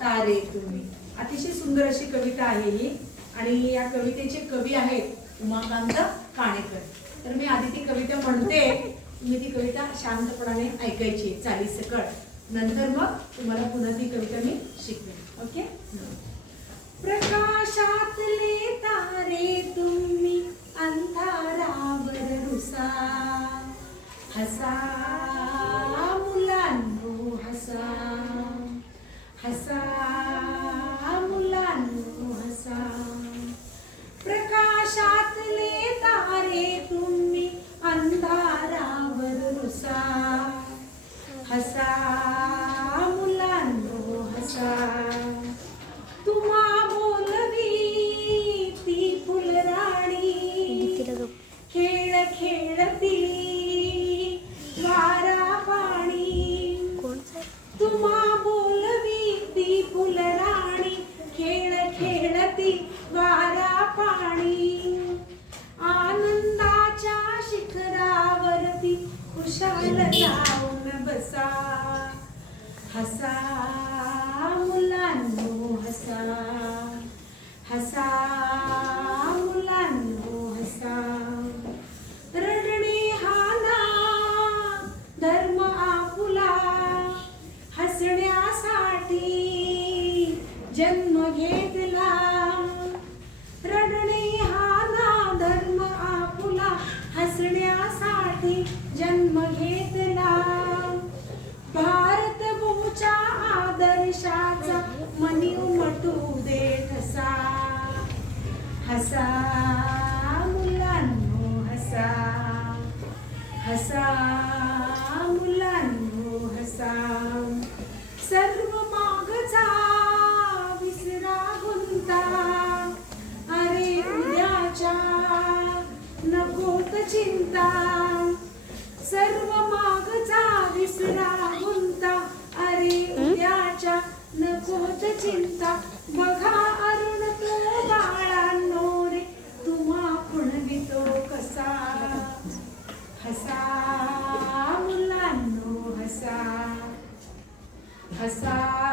तारे तुम्ही. अतिशय सुंदर अशी कविता आहे ही. आणि या कवितेचे कवी आहेत उमाकांत काणेकर. तर मी आधी ती कविता म्हणते. तुम्ही ती कविता शांतपणाने ऐकायची. चाली सकळ नंतर मग तुम्हाला पुन्हा ती कविता मी शिकवेन. ओके? हसा मुलांनो हसा हसा मुलांनो हसा. रडणे हा ना धर्म आपुला हसण्यासाठी जन्म घेतला. रडणे हा ना धर्म आपुला हसण्यासाठी जन्म घेतला. भारत भूच्या आदर्शाचा मनी उमटू दे ठसा. हसा मुलांनो हसा. हसा मुलांनो हसा. सर्व मागचा विसरा गुंता. अरे उद्याच्या नकोत चिंता. सर्व हसा